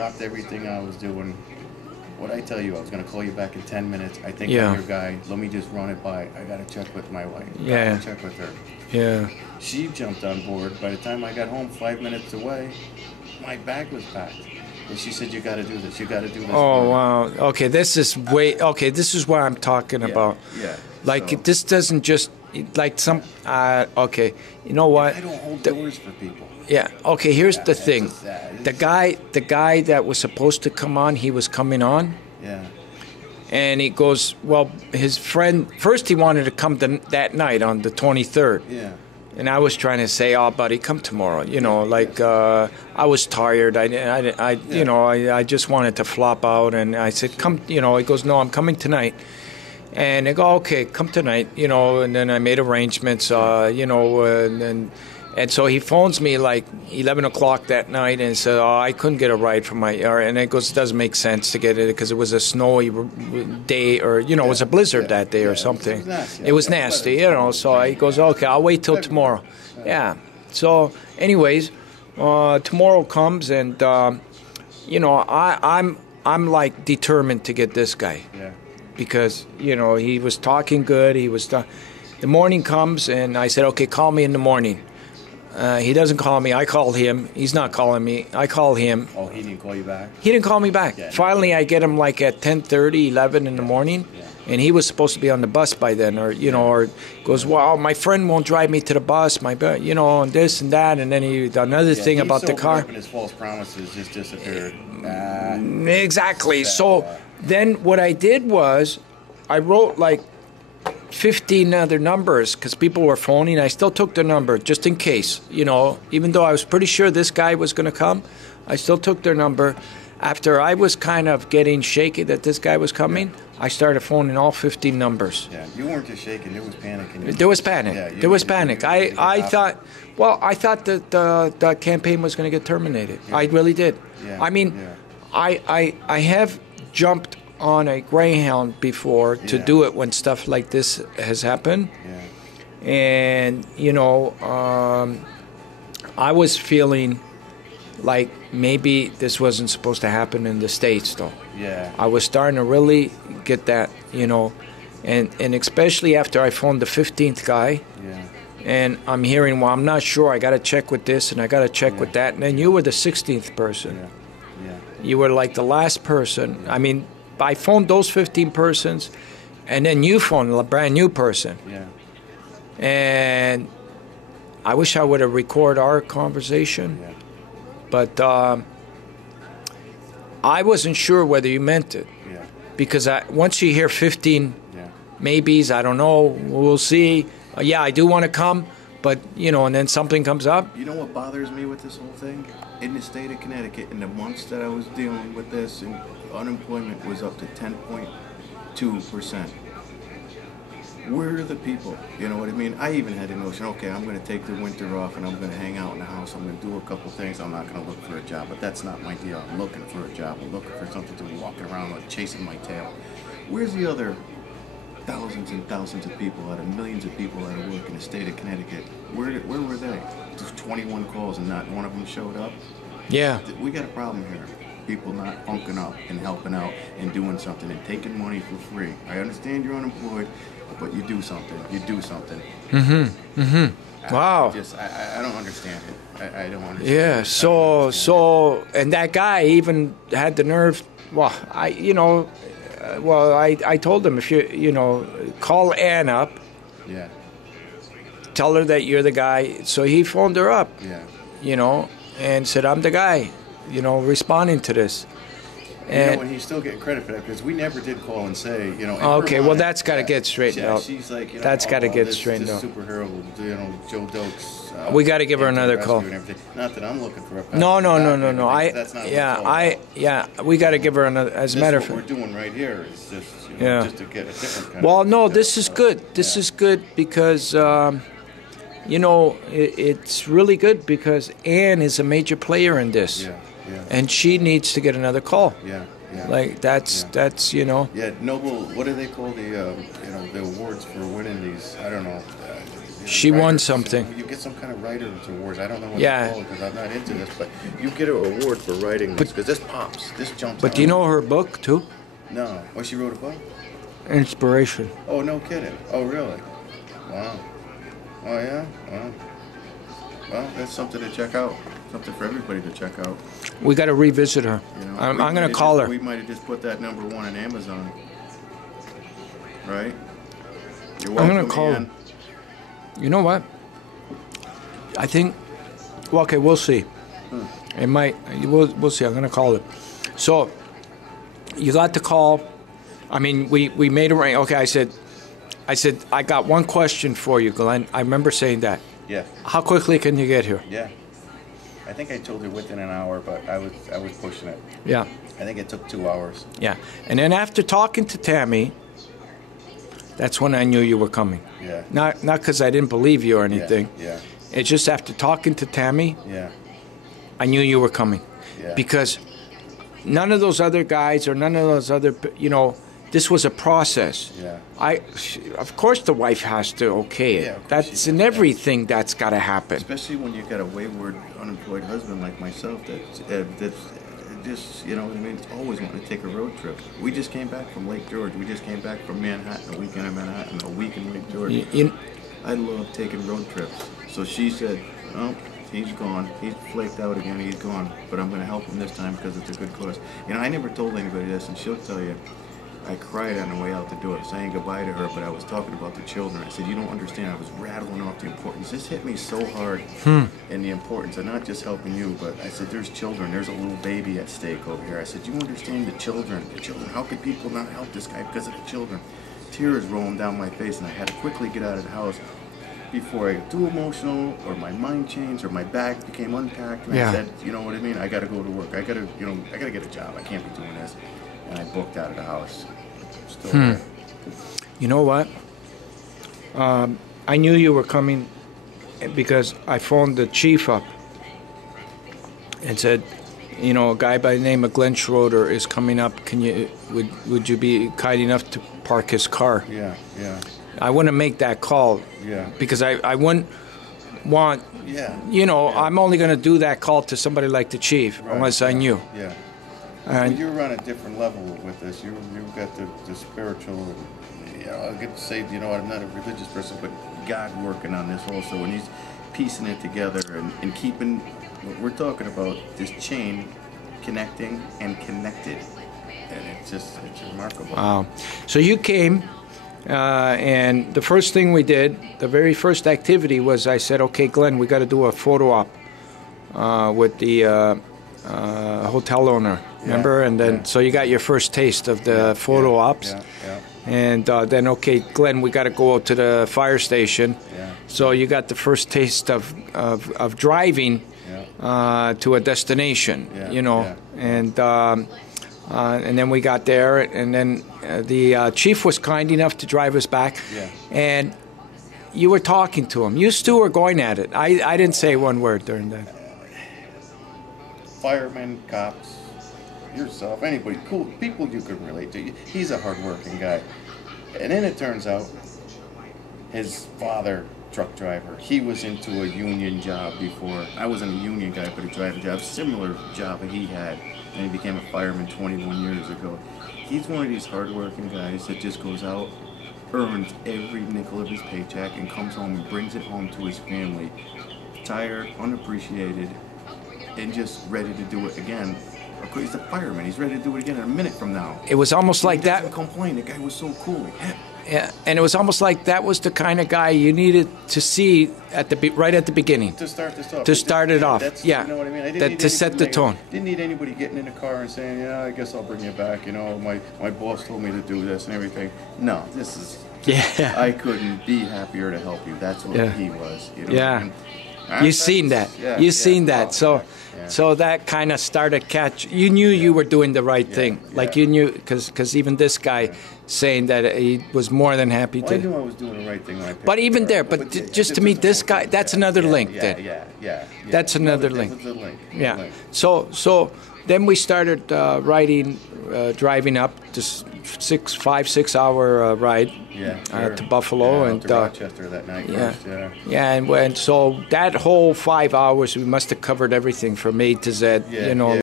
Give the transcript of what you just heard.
dropped everything I was doing. What I tell you, I was going to call you back in 10 minutes. I think Yeah. I'm your guy. Let me just run it by. I got to check with my wife. Yeah. Gotta check with her. Yeah. She jumped on board. By the time I got home 5 minutes away, my bag was packed. And she said, you got to do this. You got to do this. Oh, wow. Okay, this is this is what I'm talking about. Yeah. Like, So- this doesn't just, like some, okay, you know what? I don't hold doors for people. Yeah, okay, here's the it's thing. just that. The guy that was supposed to come on, he was coming on. Yeah. And he goes, well, his friend, first he wanted to come that night on the 23rd. Yeah. And I was trying to say, oh, buddy, come tomorrow. You know, like, I was tired. I just wanted to flop out. And I said, come, you know, he goes, no, I'm coming tonight. And I go, okay, come tonight, you know. And then I made arrangements, you know, and so he phones me like 11 o'clock that night and said, oh, I couldn't get a ride from my, and it goes, it doesn't make sense to get it because it was a snowy day or, you know, it was a blizzard that day or something. It was nasty, you know. So he goes, okay, I'll wait till tomorrow. Yeah. So anyways, tomorrow comes and, you know, I'm like determined to get this guy. Yeah. Because, you know, he was talking good. The morning comes and I said, okay, call me in the morning. He doesn't call me. I call him. He's not calling me. I call him. Oh, he didn't call you back? He didn't call me back. Yeah. Finally, I get him like at 10:30, 11 in the morning. Yeah. And he was supposed to be on the bus by then. Or, you know, or goes, well, my friend won't drive me to the bus. You know, and this and that. And then another thing about the car. And his false promises just disappeared. Exactly. So then what I did was I wrote like 15 other numbers because people were phoning. I still took the number just in case, you know, even though I was pretty sure this guy was going to come. I still took their number. After I was kind of getting shaky that this guy was coming, I started phoning all 15 numbers. Yeah, you weren't just shaking. There was panic. There was panic. Yeah, there was panic. I thought that the campaign was going to get terminated. Yeah. I really did. Yeah. I mean, I have jumped on a Greyhound before to do it when stuff like this has happened. Yeah. And, you know, I was feeling like maybe this wasn't supposed to happen in the States, though. Yeah. I was starting to really get that, you know, and especially after I phoned the 15th guy. Yeah. And I'm hearing, well, I'm not sure. I got to check with this and I got to check with that. And then you were the 16th person. Yeah. Yeah. You were like the last person. I mean, I phoned those 15 persons, and then you phoned a brand new person. Yeah. And I wish I would have recorded our conversation. Yeah. But I wasn't sure whether you meant it. Yeah. Because once you hear 15 maybes, I don't know, we'll see. Yeah, I do want to come, but, you know, and then something comes up. You know what bothers me with this whole thing? In the state of Connecticut, in the months that I was dealing with this, and unemployment was up to 10.2%. Where are the people? You know what I mean? I even had the notion, okay, I'm going to take the winter off and I'm going to hang out in the house. I'm going to do a couple things. I'm not going to look for a job. But that's not my deal. I'm looking for a job. I'm looking for something to be walking around with, chasing my tail. Where's the other thousands and thousands of people out of millions of people out of work in the state of Connecticut? Where were they? Just 21 calls and not one of them showed up? Yeah. We got a problem here. People not funking up and helping out and doing something and taking money for free. I understand you're unemployed, but you do something. You do something. Mm-hmm. Mm-hmm. Wow. I don't understand it. I don't understand. Yeah. So, and that guy even had the nerve. Well, I told him, if you know, call Ann up. Yeah. Tell her that you're the guy. So he phoned her up. Yeah. You know, and said, I'm the guy, you know, responding to this. And he's still getting credit for that because we never did call and say, you know. Okay, well, that's got to get straightened out. She's like, you know, that's got to get straightened out. Superhero, you know, Joe Dokes. We got to give her another call. Not that I'm looking for a. No. That's not. We got to give her another. As a matter of fact, what we're doing right here is just, you know, just to get a different kind. Well, no, this is good. This is good because. You know, it's really good because Ann is a major player in this. Yeah. And she needs to get another call. Yeah. Like, that's, you know. Yeah, Noble, what do they call the, you know, the awards for winning these? I don't know. She won writers, something. You get some kind of writer's awards. I don't know what Yeah. to call it because I'm not into this, but you get an award for writing this because this pops. This jumps But out. do you know her book too? No. Oh, she wrote a book? Inspiration. Oh, no kidding. Oh, really? Wow. Oh, yeah? Wow. Well, that's something to check out. Something for everybody to check out. We got to revisit her. You know, I'm going to call her. We might have just put that #1 on Amazon. Right? You're welcome, I'm going to call her. Ian. You know what? I think. Well, okay, we'll see. It might. We'll see. I'm going to call it. So, you got the call. I mean, we made a ring. Okay, I said, I got one question for you, Glenn. I remember saying that. Yeah. How quickly can you get here? Yeah. I think I told you within an hour, but I was pushing it. Yeah. I think it took 2 hours. Yeah. And then after talking to Tammy, that's when I knew you were coming. Yeah. Not because I didn't believe you or anything. Yeah. It's just after talking to Tammy, Yeah. I knew you were coming. Yeah. Because none of those other guys or none of those other, this was a process. Yeah. Of course the wife has to okay it. Yeah, of course That's she does, in yeah. everything that's got to happen. Especially when you got a wayward, unemployed husband like myself that's just, you know what I mean, always wanting to take a road trip. We just came back from Lake George. We just came back from Manhattan, a weekend in Manhattan, a week in Lake George. I love taking road trips. So she said, oh, he's gone. He's flaked out again. He's gone. But I'm going to help him this time because it's a good cause. You know, I never told anybody this, and she'll tell you, I cried on the way out the door saying goodbye to her, but I was talking about the children. I said, you don't understand. I was rattling off the importance. This hit me so hard in the importance of not just helping you, but I said, there's children. There's a little baby at stake over here. I said, you understand the children. The children. How could people not help this guy because of the children? Tears rolling down my face, and I had to quickly get out of the house before I got too emotional or my mind changed or my bag became unpacked. And I said, you know what I mean? I got to go to work. I got to get a job. I can't be doing this. And I booked out of the house. Still there. You know what? I knew you were coming because I phoned the chief up and said, a guy by the name of Glenn Schroeder is coming up. Would you be kind enough to park his car? Yeah. I wouldn't make that call. Yeah. Because I wouldn't want. Yeah. I'm only going to do that call to somebody like the chief unless I knew. Yeah. And you're on a different level with this. You've got the spiritual. I get to say, I'm not a religious person, but God working on this also, and He's piecing it together and keeping what we're talking about, this chain connecting and connected, and it's remarkable. Wow. So you came, and the first thing we did, the very first activity was I said, okay, Glenn, we got to do a photo op with the hotel owner. Remember? And then, so you got your first taste of the photo ops. Yeah. And then, okay, Glenn, we got to go out to the fire station. Yeah. So you got the first taste of driving to a destination, And then we got there, and then the chief was kind enough to drive us back. Yeah. And you were talking to him. You two were going at it. I didn't say one word during that. Firemen, cops, yourself, anybody, cool people you can relate to. He's a hard-working guy. And then it turns out his father, truck driver, he was into a union job before. I wasn't a union guy, but he drove a job, similar job that he had, and he became a fireman 21 years ago. He's one of these hard-working guys that just goes out, earns every nickel of his paycheck, and comes home and brings it home to his family, tired, unappreciated, and just ready to do it again. He's a fireman. He's ready to do it again in a minute from now. It was almost like that. He doesn't complain. The guy was so cool. Yeah, and it was almost like that was the kind of guy you needed to see right at the beginning. To start this off. To start it off. You know what I mean? To set the tone. Didn't need anybody getting in the car and saying, yeah, I guess I'll bring you back. My boss told me to do this and everything. No, this is. Yeah. I couldn't be happier to help you. That's what he was. Yeah. You seen that. You seen that. So that kind of started catch. You knew you were doing the right thing. Like you knew, because even this guy saying that he was more than happy to. I knew I was doing the right thing when I picked But even there, but just to meet this guy, that's another link then. Yeah. That's another link. It's a link. Yeah. So then we started driving up this 5-6 hour ride to Buffalo out and to Rochester that night. First, and so that whole 5 hours we must have covered everything from A to Z. You know.